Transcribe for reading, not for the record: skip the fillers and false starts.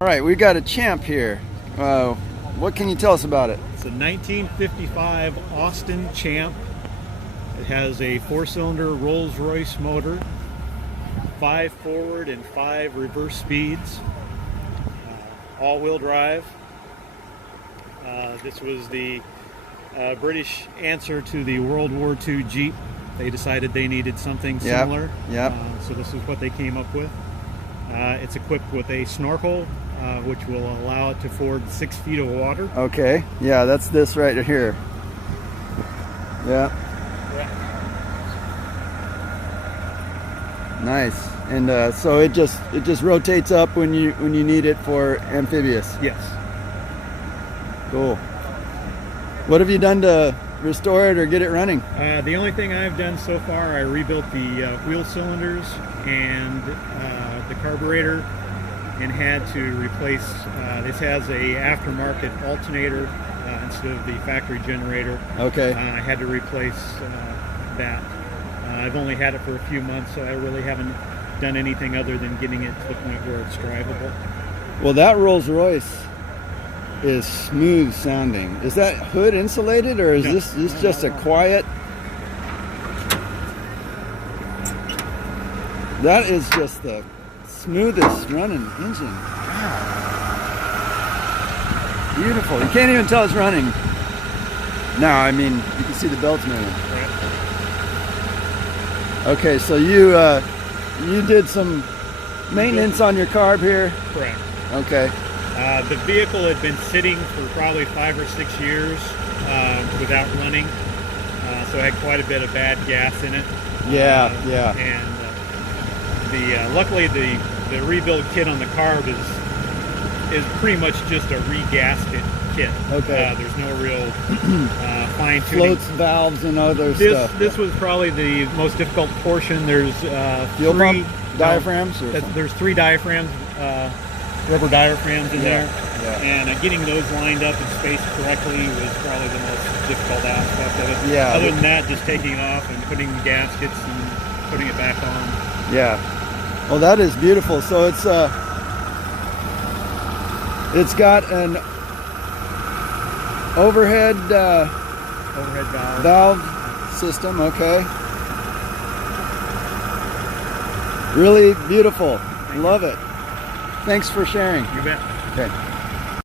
All right, we got a Champ here. What can you tell us about it? It's a 1955 Austin Champ. It has a 4-cylinder Rolls Royce motor, 5 forward and 5 reverse speeds, all-wheel drive. This was the British answer to the World War II Jeep. They decided they needed something similar. Yep. So this is what they came up with. It's equipped with a snorkel, which will allow it to ford 6 feet of water. Okay, yeah, that's this right here. Yeah. Nice. And so it just rotates up when you need it for amphibious. Yes. Cool. What have you done to restore it or get it running? The only thing I've done so far, I rebuilt the wheel cylinders and the carburetor, and had to replace, this has a aftermarket alternator instead of the factory generator. Okay. I had to replace that. I've only had it for a few months, so I really haven't done anything other than getting it to the point where it's drivable. Well, that Rolls Royce is smooth sounding. Is that hood insulated, or is this just a quiet? That is just the smoothest running engine. Wow. Beautiful. You can't even tell it's running. No, I mean, you can see the belts moving. Right. Okay, so you did some maintenance on your carb here? Correct. Okay. The vehicle had been sitting for probably 5 or 6 years without running, so it had quite a bit of bad gas in it. Yeah. And luckily the rebuild kit on the carb is pretty much just a re-gasket kit. Okay. There's no real fine tuning. Floats, valves, and other stuff. This was probably the most difficult portion. There's fuel three pump diaphragms. There's 3 diaphragms, rubber diaphragms in there, Yeah. and getting those lined up and spaced correctly was probably the most difficult aspect of it. Yeah. Other than that, just taking it off and putting the gaskets and putting it back on. Yeah. Well, that is beautiful. So it's got an overhead valve system. Okay. Really beautiful. Love it. Thanks for sharing. You bet. Okay.